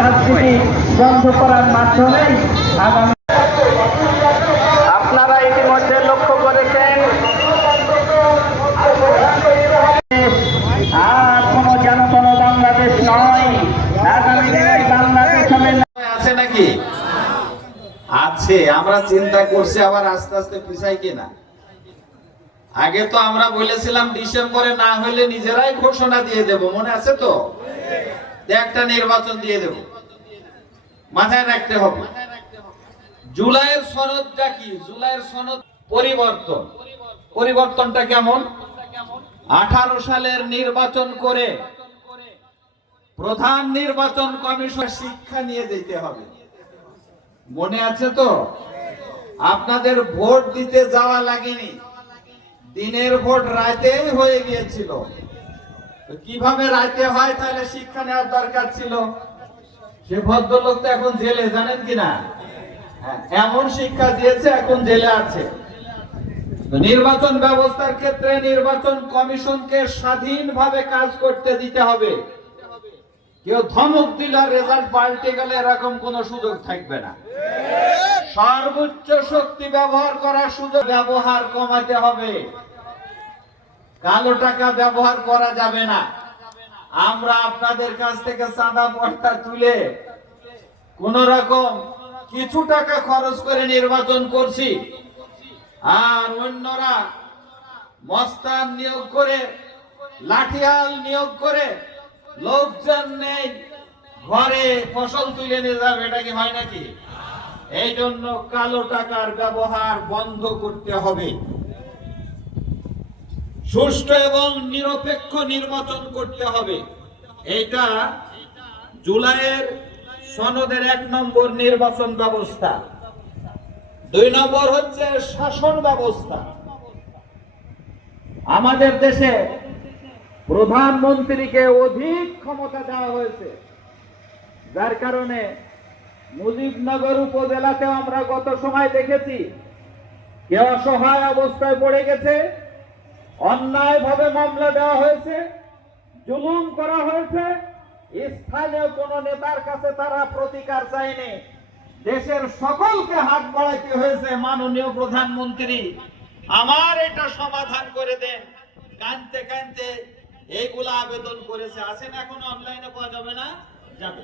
রাজনীতি বন্ধ করার মাধ্যমে আগামী আপনারা ইতিমধ্যে লক্ষ্য করেছেন। আর কোনো জনগণ বাংলাদেশ নয়। আগামী দিনে বাংলাদেশ হবে আছে নাকি? আছে আমরা চিন্তা করছি আবার আস্তে আস্তে পিছাই কিনা। আগে তো আমরা বলেছিলাম ডিসেম্বরে না হলে নিজেরাই ঘোষণা দিয়ে দেব মনে আছে তো? একটা নির্বাচন দিয়ে দেব। মাথায় রাখতে হবে। জুলাইয়ের সনদটা কি? জুলাইয়ের সনদ পরিবর্তন। পরিবর্তনটা কেমন? আঠারো সালের নির্বাচন করে প্রধান নির্বাচন কমিশন শিক্ষা নিয়ে যেতে হবে। মনে আছে তো? আপনাদের ভোট দিতে যাওয়া লাগেনি। দিনের ভোট রাতেই হয়ে গিয়েছিল। কীভাবে রাতে হয় তাহলে শিক্ষা নেওয়ার দরকার ছিল? সে ভদ্রলোক তো এখন জেলে জানেন কিনা হ্যাঁ, এমন শিক্ষা দিয়েছে এখন জেলে আছে। নির্বাচন ব্যবস্থার ক্ষেত্রে নির্বাচন কমিশনকে স্বাধীনভাবে কাজ করতে দিতে হবে। কেউ ধমক দিল রেজাল্ট পাল্টে গেলে এরকম কোন সুযোগ থাকবে না। সর্বোচ্চ শক্তি ব্যবহার করার সুযোগ ব্যবহার কমাতে হবে। কালো টাকা ব্যবহার করা যাবে না। আমরা আপনাদের কাছ থেকে সাদা পর্তা তুলে কোন রকম কিছু টাকা খরচ করে নির্বাচন করছি। আর অন্যরা মস্তান নিয়োগ করে, লাঠিয়াল নিয়োগ করে লোকজন নেই, ঘরে ফসল তুলে নিয়ে যাবে, এটা কি হয় নাকি? এই জন্য কালো টাকার ব্যবহার বন্ধ করতে হবে। সুষ্ঠু এবং নিরপেক্ষ নির্বাচন করতে হবে। এটা জুলাইয়ের সনদের এক নম্বর নির্বাচন ব্যবস্থা। দুই নম্বর হচ্ছে শাসন ব্যবস্থা। আমাদের দেশে প্রধানমন্ত্রীকে অধিক ক্ষমতা দেওয়া হয়েছে। যার কারণে মুজিবনগর উপজেলাতে আমরা গত সময় দেখেছি, কেউ অসহায় অবস্থায় পড়ে গেছে। অন্যায়ভাবে মামলা দেওয়া হয়েছে, জুলুম করা হয়েছে, স্থানীয় কোন নেতার কাছে তারা প্রতিকার চায়নি। দেশের সকলকে হাত বাড়াইতে হয়েছে মাননীয় প্রধানমন্ত্রী। আমার এটা সমাধান করে দেন। কানতে কানতে এইগুলা আবেদন করেছে। আছেন এখন অনলাইনে পাওয়া যাবে না? যাবে।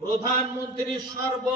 প্রধানমন্ত্রীর সর্ব